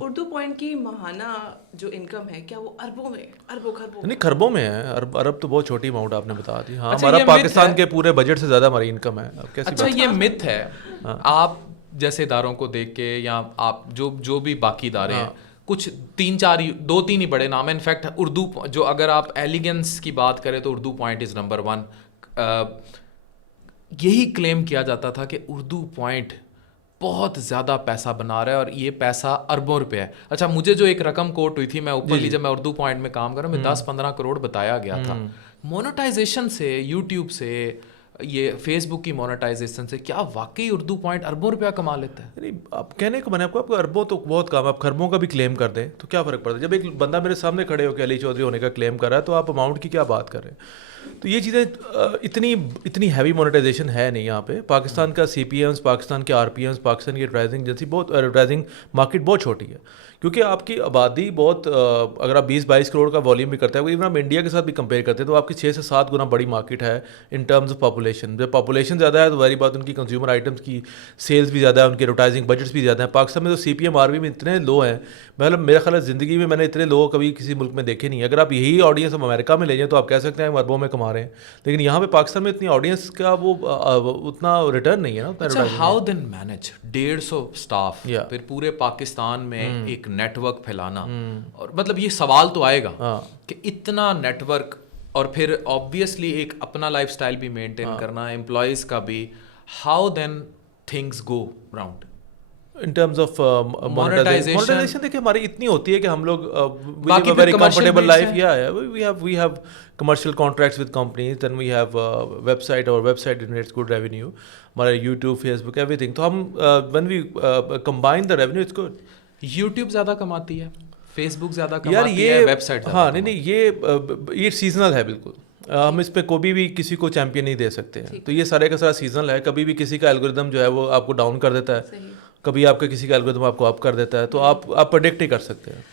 Urdu point کی ماہانہ جو انکم ہے کیا وہ اربوں میں، اربوں خربوں نہیں خربوں میں ہے. ارب تو بہت چھوٹی اماؤنٹ آپ نے بتا دی. ہاں اچھا ہمارا یہ پاکستان myth کے پورے بجٹ سے زیادہ ہماری انکم ہے. اب کیسی اچھا بات؟ یہ متھ ہے. آپ جیسے اداروں کو دیکھ کے یا آپ جو بھی باقی ادارے ہیں کچھ 2-3 ہی بڑے نام ہیں. انفیکٹ اردو جو اگر آپ ایلیگنس کی بات کریں تو اردو پوائنٹ از نمبر 1. یہی کلیم کیا جاتا تھا کہ اردو پوائنٹ بہت زیادہ پیسہ بنا رہا ہے اور یہ پیسہ اربوں روپے ہے. اچھا مجھے جو ایک رقم کوٹ ہوئی تھی میں اوپرلی جب میں اردو پوائنٹ میں کام کر رہا ہوں میں 10-15 کروڑ بتایا گیا تھا. مونیٹائزیشن سے، یوٹیوب سے، یہ فیس بک کی مونیٹائزیشن سے کیا واقعی اردو پوائنٹ اربوں روپیہ کما لیتا ہے؟ نہیں آپ کہنے کو میں نے آپ کو اربوں تو بہت کام ہے. آپ خربوں کا بھی کلیم کر دیں تو کیا فرق پڑتا ہے؟ جب ایک بندہ میرے سامنے کھڑے ہو کے علی چودھری ہونے کا کلیم کر رہا ہے تو آپ اماؤنٹ کی کیا بات کر رہے ہیں؟ تو یہ چیزیں اتنی ہیوی مونیٹائزیشن ہے نہیں یہاں پہ. پاکستان کا سی پی ایمس، پاکستان کے آر پی ایمس، پاکستان کی ایڈورٹائزنگ جیسی بہت ایڈورٹائزنگ مارکیٹ بہت چھوٹی ہے کیونکہ آپ کی آبادی بہت، اگر آپ 20-22 کروڑ کا والیوم بھی کرتے ہیں، ایون آپ انڈیا کے ساتھ بھی کمپیئر کرتے ہیں تو آپ کی 6 سے 7 گنا بڑی مارکیٹ ہے ان ٹرمز آف پاپولیشن. جب پاپولیشن زیادہ ہے تو ویری بات ان کی کنزیومر آئٹمس کی سیلز بھی زیادہ ہے، ان کے ایڈورٹائزنگ بجٹس بھی زیادہ ہیں. پاکستان میں تو سی پی ایم آر پی میں اتنے لو ہیں، مطلب میرا خیال ہے زندگی میں نے اتنے لو کبھی کسی ملک میں دیکھے نہیں. اگر آپ یہی آڈینس ہم امریکہ میں لے جائیں تو آپ کہہ سکتے ہیں ہم اربوں میں کما رہے ہیں، لیکن یہاں پہ پاکستان میں اتنی آڈینس کا وہ اتنا ریٹرن نہیں ہے نا. اچھا ہاؤ دین مینج 150 اسٹاف پھر پورے پاکستان میں ایک نیٹ ورک پھیلانا، اور مطلب یہ سوال تو آئے گا کہ اتنا نیٹ ورک اور پھر آبویسلی ایک اپنا لائف اسٹائل بھی مینٹین کرنا، امپلائیز کا بھی. How then things go round in terms of monetization? دیکھیے ہماری اتنی ہوتی ہے کہ ہم لوگ very comfortable life. We have commercial contracts with companies, then we have website. Our website generates good revenue. ہمارا YouTube, Facebook, everything. تو ہم when we combine the revenue, it's good. YouTube زیادہ کماتی ہے، فیس بک زیادہ کماتی ہے، ویب سائٹ. ہاں نہیں یہ سیزنل ہے بالکل. ہم اس پہ کبھی بھی کسی کو چیمپئن نہیں دے سکتے ہیں. تو یہ سارے کا سارا سیزنل ہے. کبھی بھی کسی کا الگوریدم جو ہے وہ آپ کو ڈاؤن کر دیتا ہے، کبھی آپ کا کسی کا الگوریدم آپ کو اپ کر دیتا ہے. تو آپ پریڈکٹ نہیں کر سکتے ہیں.